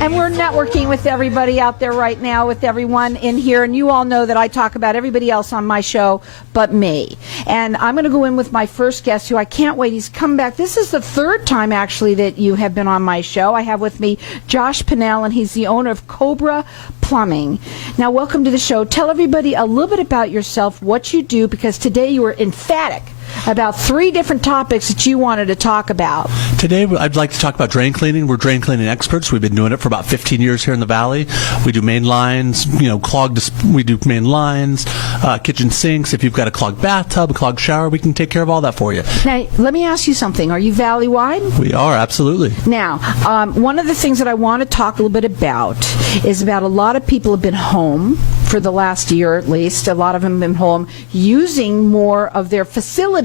And we're networking with everybody out there right now, with everyone in here. And you all know that I talk about everybody else on my show but me. And I'm going to go in with my first guest, who I can't wait. He's come back. This is the third time, actually, that you have been on my show. I have with me Josh Pennel, and he's the owner of Cobra Plumbing. Now, welcome to the show. Tell everybody a little bit about yourself, what you do, because today you were emphatic about 3 different topics that you wanted to talk about. Today, I'd like to talk about drain cleaning. We're drain cleaning experts. We've been doing it for about 15 years here in the Valley. We do main lines, we do main lines, kitchen sinks. If you've got a clogged bathtub, a clogged shower, we can take care of all that for you. Now, let me ask you something. Are you Valley-wide? We are, absolutely. Now, one of the things that I want to talk a little bit about is about a lot of people have been home for the last year at least. A lot of them have been home using more of their facilities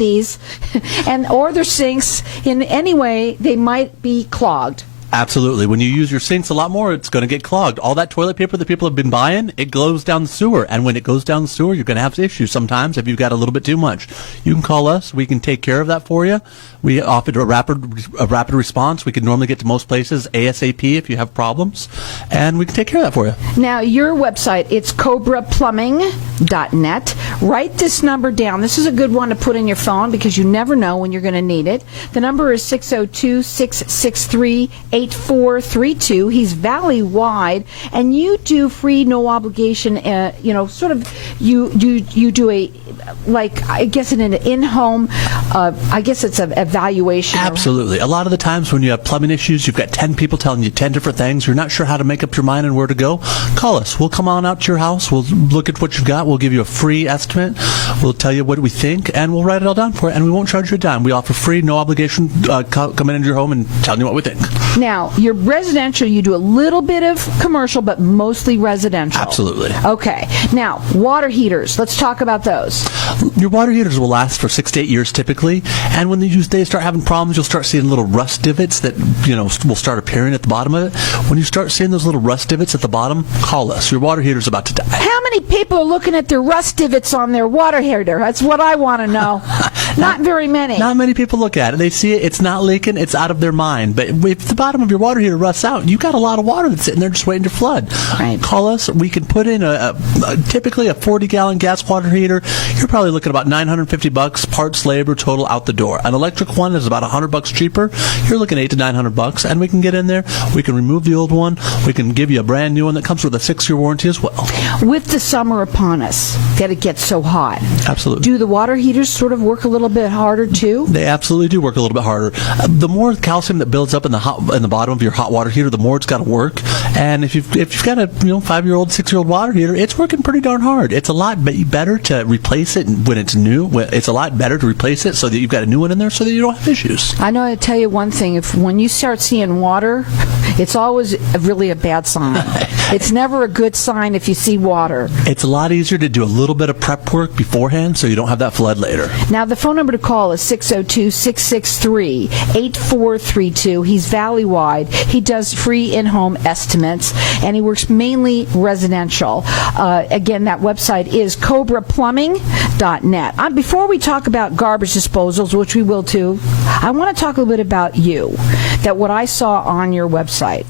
or their sinks in any way they might be clogged. Absolutely. When you use your sinks a lot more, it's going to get clogged. All that toilet paper that people have been buying, it goes down the sewer. And when it goes down the sewer, you're going to have issues sometimes if you've got a little bit too much. You can call us. We can take care of that for you. We offer a rapid response. We can normally get to most places ASAP if you have problems. And we can take care of that for you. Now, your website, it's cobraplumbing.net. Write this number down. This is a good one to put in your phone because you never know when you're going to need it. The number is 602-663-8432. He's Valley-wide, and you do free, no obligation, you do a, like, I guess in an in-home, I guess it's an evaluation. Absolutely. A lot of the times when you have plumbing issues, you've got 10 people telling you 10 different things, you're not sure how to make up your mind and where to go, call us. We'll come on out to your house, we'll look at what you've got, we'll give you a free estimate, we'll tell you what we think, and we'll write it all down for you, and we won't charge you a dime. We offer free, no obligation, coming into your home and telling you what we think. Now, your residential, you do a little bit of commercial, but mostly residential. Absolutely. Okay. Now, water heaters. Let's talk about those. Your water heaters will last for 6 to 8 years typically, and when they start having problems, you'll start seeing little rust divots that will start appearing at the bottom of it. When you start seeing those little rust divots at the bottom, call us. Your water heater's about to die. How many people are looking at their rust divots on their water heater? That's what I want to know. Not very many. Not many people look at it. They see it. It's not leaking. It's out of their mind. But if the bottom of your water heater rusts out, you've got a lot of water that's sitting there just waiting to flood. Right. Call us. We can put in typically a 40-gallon gas water heater. You're probably looking at about $950, parts, labor, total out the door. An electric one is about $100 cheaper. You're looking at $800 to $900, and we can get in there. We can remove the old one. We can give you a brand new one that comes with a 6-year warranty as well. With the summer upon us, that it gets so hot. Absolutely. Do the water heaters sort of work a little bit harder too? They absolutely do work a little bit harder. The more calcium that builds up in the bottom of your hot water heater, the more it's got to work. And if you've got a 5-year-old, 6-year-old water heater, it's working pretty darn hard. It's a lot better to replace it when it's new. It's a lot better to replace it so that you've got a new one in there so that you don't have issues. I know. I tell you one thing. When you start seeing water, it's always really a bad sign. It's never a good sign if you see water. It's a lot easier to do a little bit of prep work beforehand so you don't have that flood later. Now, the phone number to call is 602-663-8432. He's Valley-wide. He does free in-home estimates, and he works mainly residential. Again, that website is cobraplumbing.net. Before we talk about garbage disposals, which we will too, I want to talk a little bit about you, that what I saw on your website.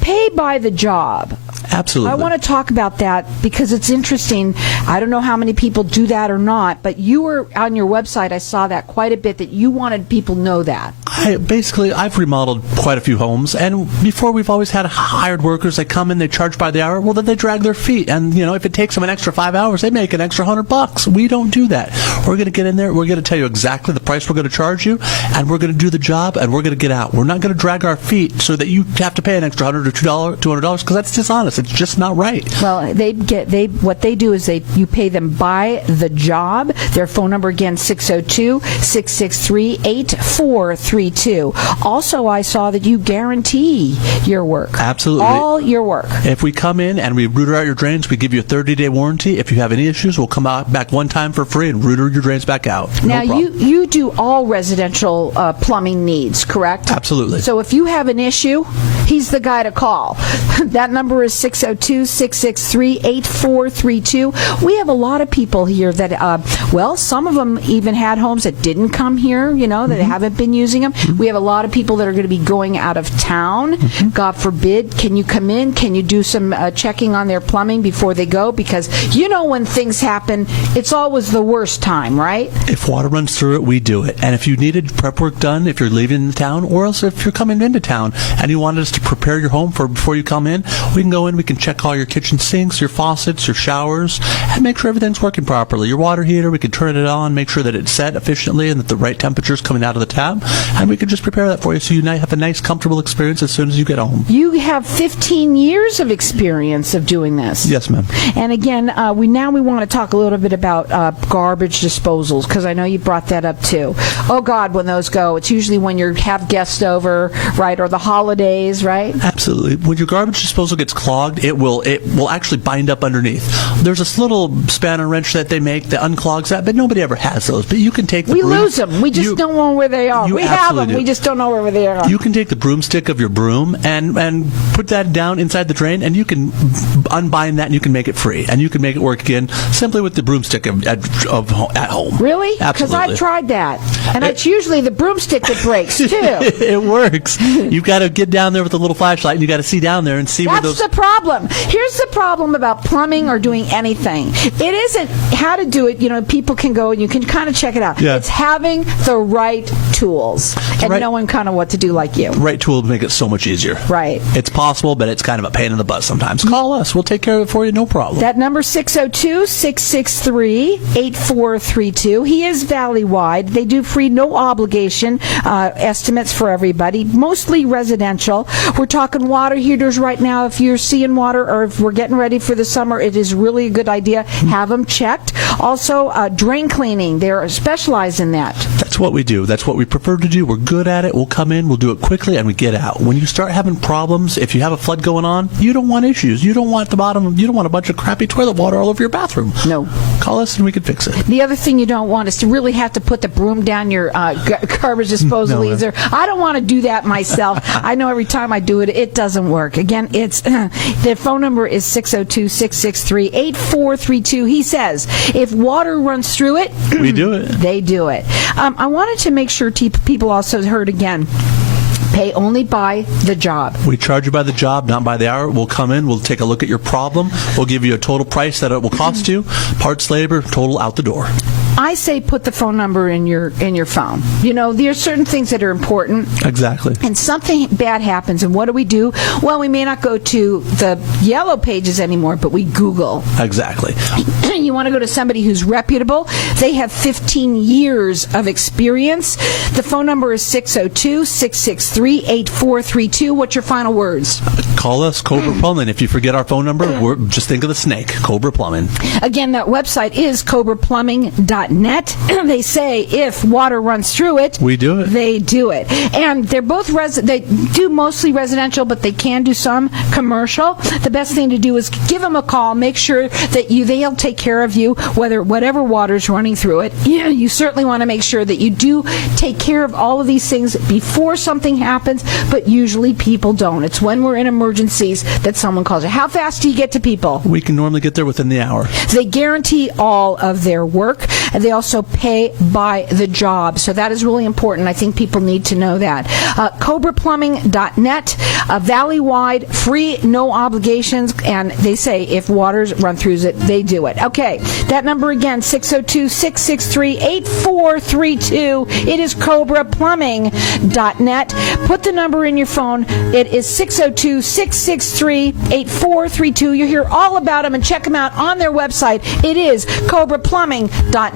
Pay by the job. Absolutely. I want to talk about that because it's interesting. I don't know how many people do that or not, but you were on your website, I saw that quite a bit, that you wanted people to know that. I've remodeled quite a few homes, and before we've always had hired workers. They come in, they charge by the hour. Well, then they drag their feet, and if it takes them an extra 5 hours, they make an extra $100. We don't do that. We're going to get in there. We're going to tell you exactly the price we're going to charge you, and we're going to do the job, and we're going to get out. We're not going to drag our feet so that you have to pay an extra $100 or $200 because that's dishonest. It's just not right. Well, what they do is you pay them by the job. Their phone number again 602-663-8432. Also, I saw that you guarantee your work. Absolutely. All your work. If we come in and we root out your drains, we give you a 30-day warranty. If you have any issues, we'll come back one time for free and root your drains back out. Now, you do all residential plumbing needs, correct? Absolutely. So if you have an issue, he's the guy to call. That number is 602-663-8432. We have a lot of people here that, some of them even had homes that didn't come here, that haven't been using them. We have a lot of people that are going to be going out of town. God forbid. Can you come in? Can you do some checking on their plumbing before they go? Because when things happen, it's always the worst time, right? If water runs through it, we do it. And if you needed prep work done, if you're leaving the town, or else if you're coming into town and you wanted us to prepare your home for before you come in, we can go in, we can check all your kitchen sinks, your faucets, your showers, and make sure everything's working properly. Your water heater, we can turn it on, make sure that it's set efficiently and that the right temperature is coming out of the tap, and we can just prepare that for you so you have a nice, comfortable experience as soon as you get home. You have 15 years of experience of doing this. Yes, ma'am. And again, we want to talk a little bit about garbage disposals, because I know you brought that up too. Oh God, when those go, it's usually when you have guests over, right, or the holidays, right? Absolutely. When your garbage disposal gets clogged, it will actually bind up underneath. There's this little spanner wrench that they make that unclogs that, but nobody ever has those. But you can take the We lose them. We just don't know where they are. We have them. We just don't know where they are. You can take the broomstick of your broom and put that down inside the drain, and you can unbind that and you can make it free. And you can make it work again simply with the broomstick at home. Really? Absolutely. Because I've tried that. And it's usually the broomstick that breaks, too. It works. You've got to get down there with a little flashlight, and you got to see down there and see where those... That's the problem. Here's the problem about plumbing or doing anything. It isn't how to do it. People can go and you can kind of check it out. Yeah. It's having the right tools and knowing kind of what to do like you. Right tool to make it so much easier. Right. It's possible, but it's kind of a pain in the butt sometimes. Call us. We'll take care of it for you, no problem. That number 602-663-8432. He is valley-wide. They do free, no obligation estimates for everybody, mostly residential. We're talking water heaters right now. If you're seeing water or if we're getting ready for the summer, it is really a good idea. Have them checked. Also, drain cleaning. They're specialized in that. That's what we do. That's what we prefer to do. We're good at it. We'll come in, we'll do it quickly, and we get out. When you start having problems, if you have a flood going on, you don't want issues. You don't want a bunch of crappy toilet water all over your bathroom. No. Call us and we can fix it. The other thing you don't want is to really have to put the broom down your garbage disposal either. I don't want to do that myself. I know every time I do it, it doesn't work. Again, it's the phone number is 602-663-8432. He says, if water runs through it, we do it. They do it. I wanted to make sure people also heard again. Pay only by the job. We charge you by the job, not by the hour. We'll come in, we'll take a look at your problem, we'll give you a total price that it will cost you, parts, labor, total out the door. I say put the phone number in your phone. There are certain things that are important. Exactly. And something bad happens, and what do? Well, we may not go to the yellow pages anymore, but we Google. Exactly. You want to go to somebody who's reputable. They have 15 years of experience. The phone number is 602-663-8432. What's your final words? Call us, Cobra Plumbing. If you forget our phone number, just think of the snake, Cobra Plumbing. Again, that website is cobraplumbing.net. They say if water runs through it, we do it. They do it. And they're both they do mostly residential, but they can do some commercial. The best thing to do is give them a call, make sure that they'll take care of you, whatever water's running through it. You certainly want to make sure that you do take care of all of these things before something happens, but usually people don't. It's when we're in emergencies that someone calls you. How fast do you get to people? We can normally get there within the hour. They guarantee all of their work, and they also pay by the job. So that is really important. I think people need to know that. CobraPlumbing.net, valley-wide, free, no obligations, and they say if waters run through it, they do it. Okay, that number again, 602-663-8432. It is CobraPlumbing.net. Put the number in your phone. It is 602-663-8432. You'll hear all about them and check them out on their website. It is CobraPlumbing.net.